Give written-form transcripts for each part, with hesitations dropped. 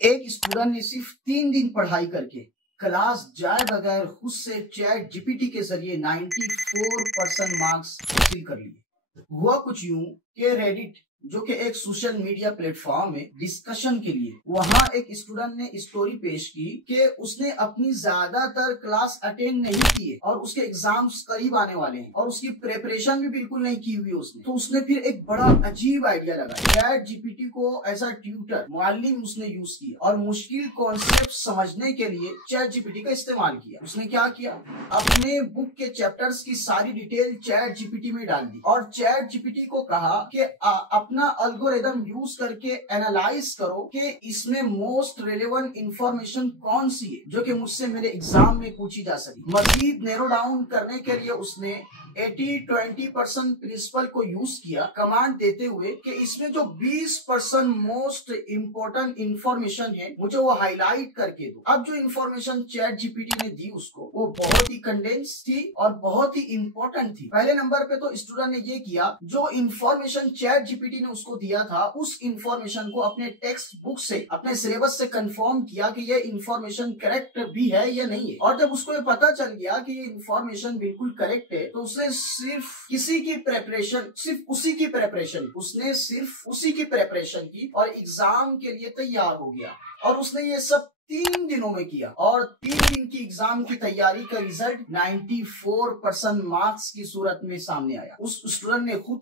एक स्टूडेंट ने सिर्फ 3 दिन पढ़ाई करके क्लास जाए बगैर खुद से चैट जीपीटी के जरिए 94% मार्क्स हासिल कर लिए। हुआ कुछ यूं कि रेडिट जो कि एक सोशल मीडिया प्लेटफॉर्म है डिस्कशन के लिए, वहां एक स्टूडेंट ने स्टोरी पेश की कि उसने अपनी ज्यादातर क्लास अटेंड नहीं की है और उसके एग्जाम्स करीब आने वाले हैं और उसकी प्रिपरेशन भी बिल्कुल नहीं की हुई उसने। तो उसने फिर एक बड़ा अजीब आइडिया लगाया, चैट जीपीटी को एज अ ट्यूटर मुअल्लिम उसने यूज किया और मुश्किल कॉन्सेप्ट समझने के लिए चैट जीपीटी का इस्तेमाल किया। उसने क्या किया, अपने बुक के चैप्टर्स की सारी डिटेल चैट जीपीटी में डाल दी और चैट जीपीटी को कहा कि अपना एल्गोरिथम यूज करके एनालाइज करो कि इसमें मोस्ट रेलेवेंट इंफॉर्मेशन कौन सी है जो कि मुझसे मेरे एग्जाम में पूछी जा सके। मजीद नैरो डाउन करने के लिए उसने 80-20% प्रिंसिपल को यूज किया, कमांड देते हुए कि इसमें जो 20% मोस्ट इम्पोर्टेंट इंफॉर्मेशन है मुझे वो हाईलाइट करके दो। अब जो इंफॉर्मेशन चैट जीपीटी ने दी उसको वो बहुत ही कंडेंस थी और बहुत ही इंपॉर्टेंट थी। पहले नंबर पे तो स्टूडेंट ने ये किया, जो इंफॉर्मेशन चैट जीपीटी ने उसको दिया था उस इंफॉर्मेशन को अपने टेक्स्ट बुक से, अपने सिलेबस से कंफर्म किया कि ये इंफॉर्मेशन करेक्ट भी है या नहीं है। और जब उसको ये पता चल गया कि ये इंफॉर्मेशन बिल्कुल करेक्ट है तो उसने सिर्फ उसी की प्रेपरेशन की और एग्जाम के लिए तैयार हो गया। और उसने ये सब 3 दिनों में किया और 3 दिन की एग्जाम की तैयारी का रिजल्ट 94% मार्क्स की सूरत में सामने आया। उस स्टूडेंट ने खुद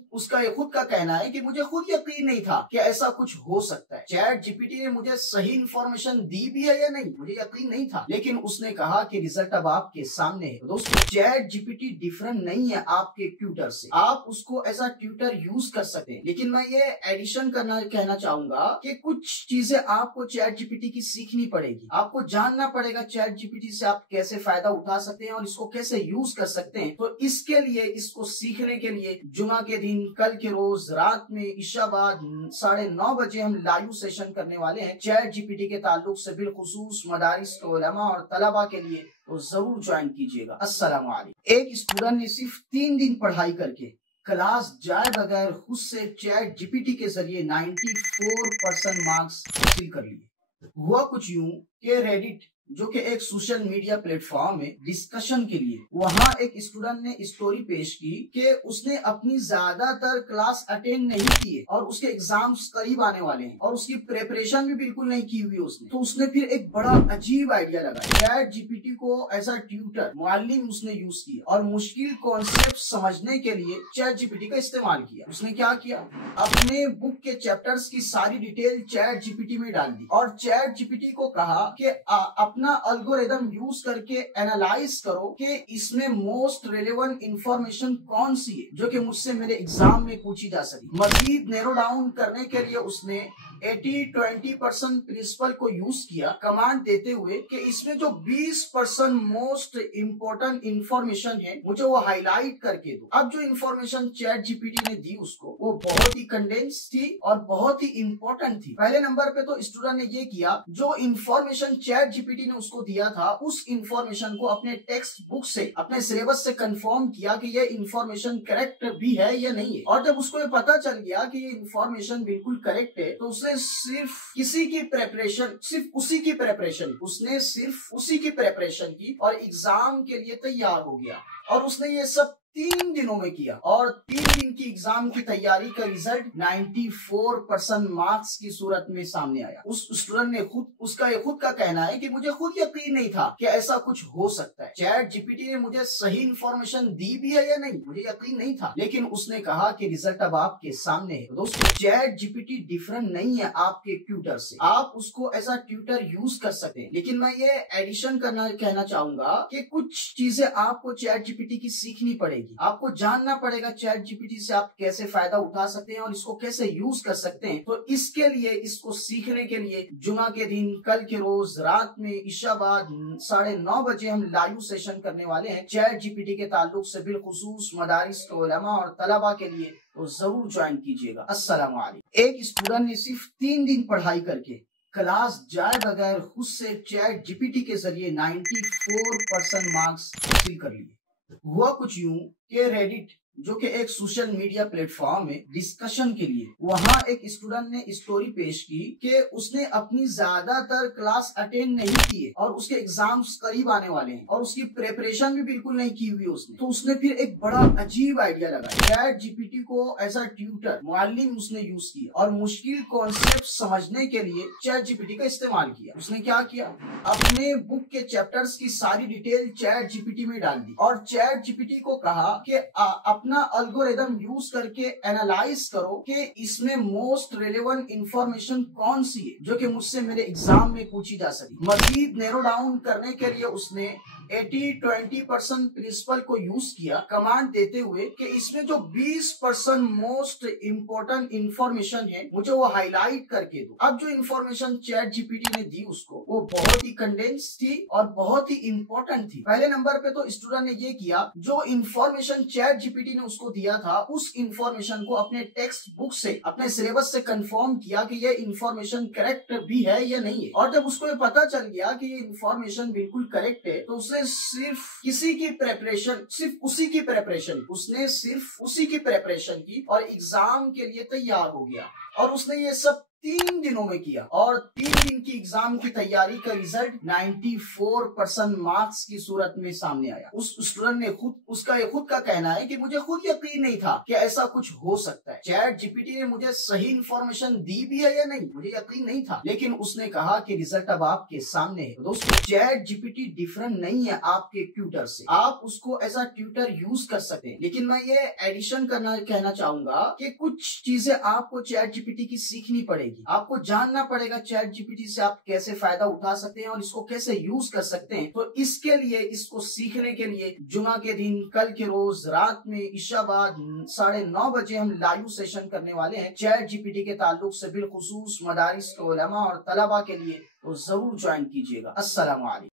का कहना है कि मुझे खुद यकीन नहीं था कि ऐसा कुछ हो सकता है। चैट जीपीटी ने मुझे सही इंफॉर्मेशन दी भी है या नहीं मुझे यकीन नहीं था, लेकिन उसने कहा कि रिजल्ट अब आपके सामने है। दोस्तों, चैट जीपीटी डिफरेंट नहीं है आपके ट्यूटर से। आप उसको एज अ ट्यूटर यूज कर सकते हैं, लेकिन मैं ये एडिशन कहना चाहूंगा कि कुछ चीजें आपको चैट जीपीटी की सीखनी पड़ेगी। आपको जानना पड़ेगा चैट जीपीटी से आप कैसे फायदा उठा सकते हैं और इसको कैसे यूज कर सकते हैं। तो इसके लिए, इसको सीखने के लिए जुमा के दिन कल के रोज रात में ईशा बाद 9:30 बजे हम लाइव सेशन करने वाले हैं चैट जीपीटी के ताल्लुक से, बिलखुसूस मदारिस के उलमा और तलबा के लिए, तो जरूर ज्वाइन कीजिएगा। अस्सलाम वालेकुम। एक स्टूडेंट ने सिर्फ 3 दिन पढ़ाई करके क्लास जाए बगैर खुद से चैट जीपीटी के जरिए 94% मार्क्स हासिल कर लिए। हुआ कुछ यूं कि रेडिट जो कि एक सोशल मीडिया प्लेटफॉर्म है डिस्कशन के लिए, वहां एक स्टूडेंट ने स्टोरी पेश की कि उसने अपनी ज्यादातर क्लास अटेंड नहीं की है और उसके एग्जाम्स करीब आने वाले हैं और उसकी प्रिपरेशन भी बिल्कुल नहीं की हुई उसने। तो उसने फिर एक बड़ा अजीब आइडिया लगाया, चैट जीपीटी को एज अ ट्यूटर मुअल्लिम उसने यूज किया और मुश्किल कॉन्सेप्ट समझने के लिए चैट जीपीटी का इस्तेमाल किया। उसने क्या किया, अपने बुक के चैप्टर्स की सारी डिटेल चैट जीपीटी में डाल दी और चैट जीपीटी को कहा कि अपना एल्गोरिथम यूज करके एनालाइज करो कि इसमें मोस्ट रेलेवेंट इंफॉर्मेशन कौन सी है जो कि मुझसे मेरे एग्जाम में पूछी जा सके। मजीद नैरो डाउन करने के लिए उसने 80-20% प्रिंसिपल को यूज किया, कमांड देते हुए कि इसमें जो 20% मोस्ट इम्पोर्टेंट इंफॉर्मेशन है मुझे वो हाईलाइट करके दो। अब जो इंफॉर्मेशन चैट जीपीटी ने दी उसको वो बहुत ही कंडेंस थी और बहुत ही इंपॉर्टेंट थी। पहले नंबर पे तो स्टूडेंट ने ये किया, जो इंफॉर्मेशन चैट जीपीटी ने उसको दिया था उस इंफॉर्मेशन को अपने टेक्स्ट बुक से, अपने सिलेबस से कंफर्म किया कि ये इंफॉर्मेशन करेक्ट भी है या नहीं है। और जब उसको ये पता चल गया कि ये इंफॉर्मेशन बिल्कुल करेक्ट है तो उसने सिर्फ उसी की प्रेपरेशन की और एग्जाम के लिए तैयार हो गया। और उसने ये सब 3 दिनों में किया और 3 दिन की एग्जाम की तैयारी का रिजल्ट 94% मार्क्स की सूरत में सामने आया। उस स्टूडेंट ने खुद का कहना है कि मुझे खुद यकीन नहीं था कि ऐसा कुछ हो सकता है। चैट जीपीटी ने मुझे सही इंफॉर्मेशन दी भी है या नहीं मुझे यकीन नहीं था, लेकिन उसने कहा कि रिजल्ट अब आपके सामने है। दोस्तों, चैट जीपीटी डिफरेंट नहीं है आपके ट्यूटर से। आप उसको एज अ ट्यूटर यूज कर सकते हैं, लेकिन मैं ये एडिशन कहना चाहूंगा कि कुछ चीजें आपको चैट जीपीटी की सीखनी पड़ेगी। आपको जानना पड़ेगा चैट जीपीटी से आप कैसे फायदा उठा सकते हैं और इसको कैसे यूज कर सकते हैं। तो इसके लिए, इसको सीखने के लिए जुमा के दिन कल के रोज रात में ईशा बाद 9:30 बजे हम लाइव सेशन करने वाले हैं चैट जीपीटी के ताल्लुक से, बिलखुसूस मदारिस के उलमा और तलबा के लिए, तो जरूर ज्वाइन कीजिएगा। अस्सलाम वालेकुम। एक स्टूडेंट ने सिर्फ 3 दिन पढ़ाई करके क्लास जाए बगैर खुद से चैट जीपीटी के जरिए 94% मार्क्स हासिल कर लिए। हुआ कुछ यूं कि रेडिट जो कि एक सोशल मीडिया प्लेटफॉर्म है डिस्कशन के लिए। वहाँ एक स्टूडेंट ने स्टोरी पेश की कि उसने अपनी ज्यादातर क्लास अटेंड नहीं की है और उसके एग्जाम्स करीब आने वाले हैं और उसकी प्रिपरेशन भी बिल्कुल नहीं की हुई उसने। तो उसने फिर एक बड़ा अजीब आइडिया लगाया। चैट जीपीटी को एज अ ट्यूटर मुअल्लिम उसने यूज किया और मुश्किल कॉन्सेप्ट समझने के लिए चैट जीपीटी का इस्तेमाल किया। उसने क्या किया, अपने बुक के चैप्टर्स की सारी डिटेल चैट जीपीटी में डाल दी और चैट जीपीटी को कहा कि अपना एल्गोरिथम यूज करके एनालाइज करो कि इसमें मोस्ट रेलेवेंट इंफॉर्मेशन कौन सी है जो कि मुझसे मेरे एग्जाम में पूछी जा सके। मजीद नैरो डाउन करने के लिए उसने 80-20% प्रिंसिपल को यूज किया, कमांड देते हुए कि इसमें जो 20% मोस्ट इम्पोर्टेंट इंफॉर्मेशन है मुझे वो हाईलाइट करके दो। अब जो इंफॉर्मेशन चैट जीपीटी ने दी उसको वो बहुत ही कंडेंस थी और बहुत ही इम्पोर्टेंट थी। पहले नंबर पे तो स्टूडेंट ने ये किया, जो इंफॉर्मेशन चैट जीपीटी ने उसको दिया था उस इंफॉर्मेशन को अपने टेक्स्ट बुक से, अपने सिलेबस से कंफर्म किया कि ये इंफॉर्मेशन करेक्ट भी है या नहीं है। और जब उसको ये पता चल गया कि ये इंफॉर्मेशन बिल्कुल करेक्ट है तो उसने सिर्फ उसी की प्रेपरेशन की और एग्जाम के लिए तैयार हो गया। और उसने ये सब 3 दिनों में किया और 3 दिन की एग्जाम की तैयारी का रिजल्ट 94% मार्क्स की सूरत में सामने आया। उस स्टूडेंट ने खुद का कहना है कि मुझे खुद यकीन नहीं था कि ऐसा कुछ हो सकता है। चैट जीपीटी ने मुझे सही इंफॉर्मेशन दी भी है या नहीं मुझे यकीन नहीं था, लेकिन उसने कहा कि रिजल्ट अब आपके सामने है। दोस्तों, चैट जीपीटी डिफरेंट नहीं है आपके ट्यूटर से। आप उसको एज अ ट्यूटर यूज कर सकते हैं, लेकिन मैं ये एडिशन कहना चाहूंगा कि कुछ चीजें आपको चैट जीपीटी की सीखनी पड़ेगी। आपको जानना पड़ेगा चैट जीपीटी से आप कैसे फायदा उठा सकते हैं और इसको कैसे यूज कर सकते हैं। तो इसके लिए, इसको सीखने के लिए जुमा के दिन कल के रोज रात में इशा बाद 9:30 बजे हम लाइव सेशन करने वाले हैं चैट जीपीटी के ताल्लुक से बिलखुसूस मदारिस के उलमा और तलबा के लिए। तो जरूर ज्वाइन कीजिएगा। अस्सलाम वालेकुम।